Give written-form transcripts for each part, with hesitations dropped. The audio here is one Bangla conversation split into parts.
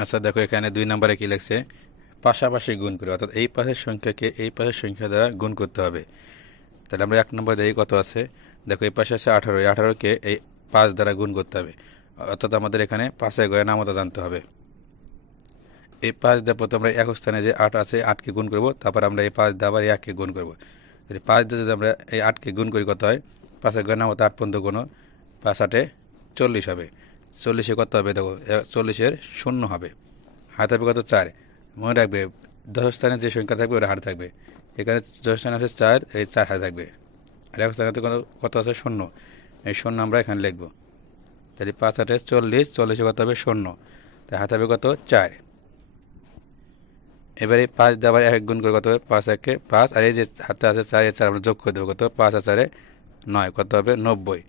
আচ্ছা দেখো এখানে 2 নম্বরে কি লিখছে, পাশাপাশি গুণ করে, অর্থাৎ এই পাশের সংখ্যাকে এই পাশের সংখ্যা দ্বারা গুণ করতে হবে। তাহলে আমরা 1 নম্বর দেখি কত আছে। দেখো এই পাশে আছে 18, এই 18কে এই 5 দ্বারা গুণ করতে হবে, অর্থাৎ আমাদের এখানে 5-এর ঘরের নামতা জানতে হবে। এই 5 দিয়ে প্রথমে আমরা একক স্থানে যে 8 আছে 8কে গুণ করব, তারপর আমরা এই 5 দিয়ে আবার 1কে গুণ করব। তাহলে 5 দিয়ে যদি আমরা এই 8কে গুণ করি কত হয়, 5-এর ঘরের নামতা 8 পর্যন্ত গুণ, 5-8 40 হবে। 40-এ কত হবে দেখো, 40-এর 0 হবে। হাতে হবে কত 4। মনে রাখবে 10 স্থানে যে সংখ্যা থাকবে ওটা হাতে থাকবে। এখানে 10 স্থানে আছে 4, এই 4 হাতে থাকবে। আর এক স্থানে কত আছে 0, এই 0 আমরা এখানে লিখব। তাহলে 5-8 40, 40-এ কত হবে 0, তাই হাতে হবে কত 4। এবারে 5 দিয়ে আবার 1 গুণ করে কত হবে, 5-1-এ 5, আর এই যে হাতে আছে 4, এই 4 আমরা যোগ করে দেবো, কত 5 আর 4-এ 9, কত হবে 90।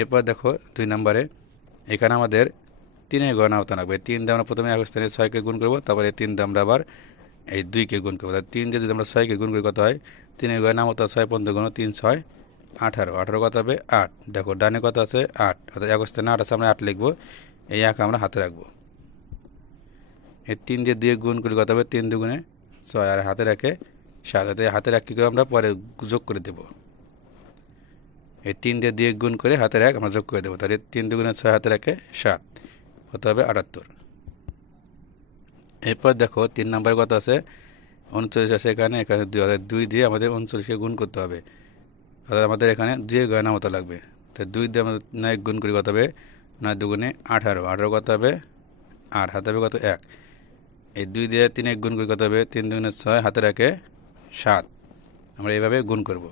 এরপর দেখো 2 নম্বরে এখানে আমাদের 3-এর ঘর নামতা লাগবে। 3 দিয়ে আমরা প্রথমে এক স্থানে 6কে গুণ করবো, তারপরে 3 দিয়ে আমরা আবার এই 2কে গুণ করবো। 3 দিয়ে যদি আমরা 6কে গুণ করি কত হয়, 3-এর ঘর নামতা 6 পর্যন্ত গুণ, 3 6 18, 18 কত হবে 8। দেখো ডানে কত আছে 8, অর্থাৎ এক স্থানে 8 আছে, আমরা 8 লিখবো। এই 1 আমরা হাতে রাখবো। এই 3 দিয়ে 2 গুণ করি কত হবে, 3 2 6, আর হাতে রাখে 7, হাতে রাখি করে আমরা পরে যোগ করে দেবো। এই 3 দিয়ে 2 গুণ করে হাতের 1 আমরা যোগ করে দেবো। তাহলে 3 2 6, হাতে রাখে 7, কত হবে 78। এরপর দেখো 3 নম্বরে কত আছে 39 আছে, এখানে 2, অর্থাৎ 2 দিয়ে আমাদের 39-কে গুণ করতে হবে, অর্থাৎ আমাদের এখানে 2-এর ঘরের নামতা লাগবে। তাই 2 দিয়ে আমাদের 9 গুণ করি কত হবে, 9 2 18, 18 কত হবে 8, হাতে হবে কত 1। এই 2 দিয়ে 3 গুণ করি কত হবে, 3 2 6, হাতে রাখে 7, আমরা এইভাবে গুণ করব।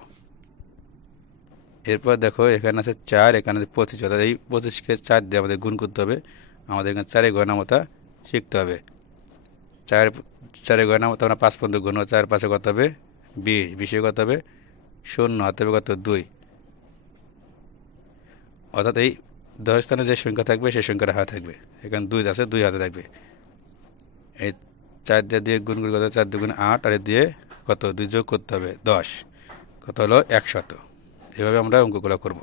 এরপর দেখো এখানে আছে 4, এখানে আছে 25, অর্থাৎ এই 25-কে 4 দিয়ে আমাদের গুণ করতে হবে। আমাদের এখানে 4-এর ঘরের নামতা শিখতে হবে। 4-এর ঘরের নামতা আমরা 5 পর্যন্ত গুণ, 4 5-এ কত হবে 20, 20-এ কত হবে 0, হাতে হবে কত 2। অর্থাৎ এই 10 স্থানে যে সংখ্যা থাকবে সেই সংখ্যাটা হাতে থাকবে। এখানে 2 আছে, 2 হাতে থাকবে। এই 4 দিয়ে গুণ করি কত, 4 2 8, আর দিয়ে কত 2 যোগ করতে হবে 10, কত হলো 100। এভাবে আমরা অঙ্কগুলো করব।